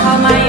how my